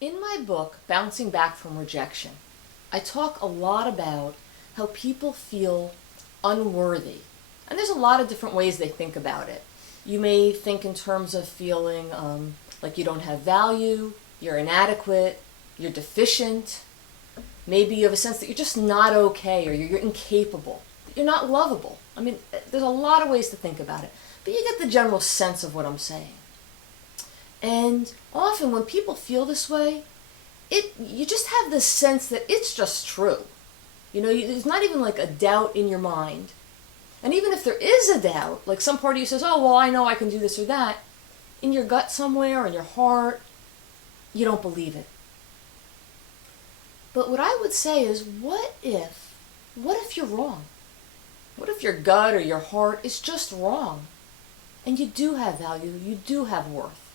In my book, Bouncing Back from Rejection, I talk a lot about how people feel unworthy. And there's a lot of different ways they think about it. You may think in terms of feeling like you don't have value, you're inadequate, you're deficient. Maybe you have a sense that you're just not okay or you're incapable, that you're not lovable. I mean, there's a lot of ways to think about it. But you get the general sense of what I'm saying. And often when people feel this way, you just have this sense that it's just true. You know, there's not even like a doubt in your mind. And even if there is a doubt, like some part of you says, oh, well, I know I can do this or that, in your gut somewhere, in your heart, you don't believe it. But what I would say is, what if you're wrong? What if your gut or your heart is just wrong? And you do have value, you do have worth.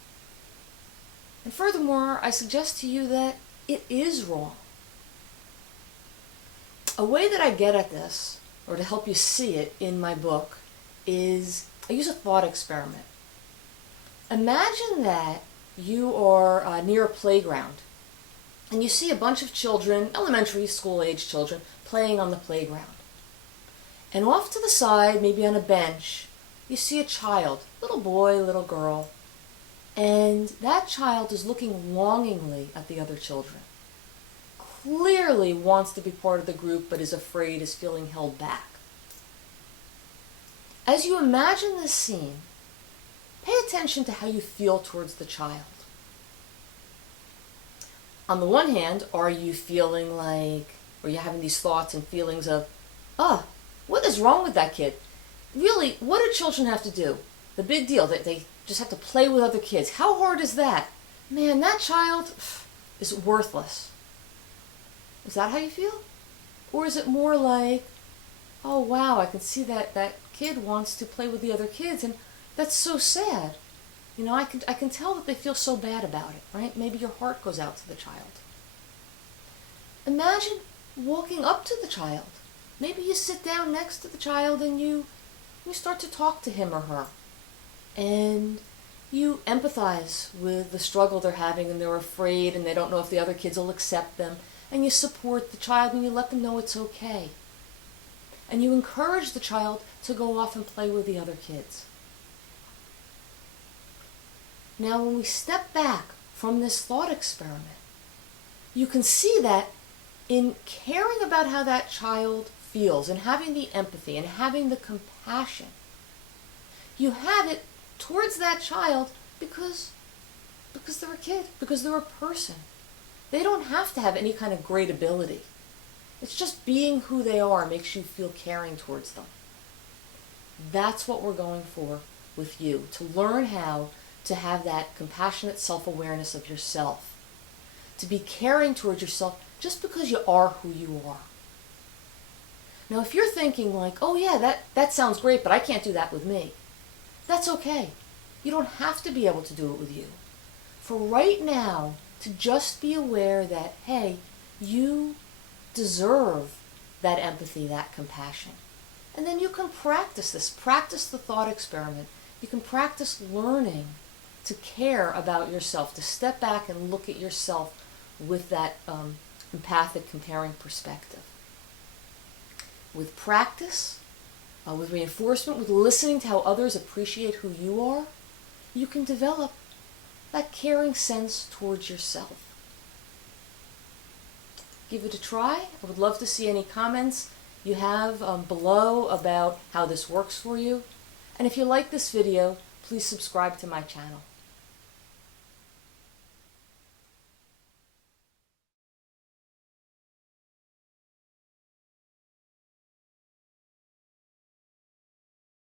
And furthermore, I suggest to you that it is wrong. A way that I get at this, or to help you see it in my book, is I use a thought experiment. Imagine that you are near a playground and you see a bunch of children, elementary school age children, playing on the playground. And off to the side, maybe on a bench, you see a child, little boy, little girl, and that child is looking longingly at the other children. Clearly wants to be part of the group, but is afraid, is feeling held back. As you imagine this scene, pay attention to how you feel towards the child. On the one hand, are you feeling like, or you're having these thoughts and feelings of, what is wrong with that kid? Really, what do children have to do? The big deal, that they just have to play with other kids. How hard is that? Man, that child is worthless. Is that how you feel? Or is it more like, oh wow, I can see that kid wants to play with the other kids, and that's so sad. You know, I can tell that they feel so bad about it, right? Maybe your heart goes out to the child. Imagine walking up to the child. Maybe you sit down next to the child and you start to talk to him or her. And you empathize with the struggle they're having, and they're afraid and they don't know if the other kids will accept them. And you support the child and you let them know it's okay. And you encourage the child to go off and play with the other kids. Now when we step back from this thought experiment, you can see that in caring about how that child feels and having the empathy and having the compassion, you have it towards that child because they're a kid, because they're a person. They don't have to have any kind of great ability. It's just being who they are makes you feel caring towards them. That's what we're going for with you, to learn how to have that compassionate self-awareness of yourself, to be caring towards yourself just because you are who you are. Now if you're thinking like, oh yeah, that sounds great, but I can't do that with me, that's okay. You don't have to be able to do it with you. For right now, to just be aware that, hey, you deserve that empathy, that compassion. And then you can practice this. Practice the thought experiment. You can practice learning to care about yourself, to step back and look at yourself with that empathic, comparing perspective. With practice, with reinforcement, with listening to how others appreciate who you are, you can develop that caring sense towards yourself. Give it a try. I would love to see any comments you have below about how this works for you. And if you like this video, please subscribe to my channel.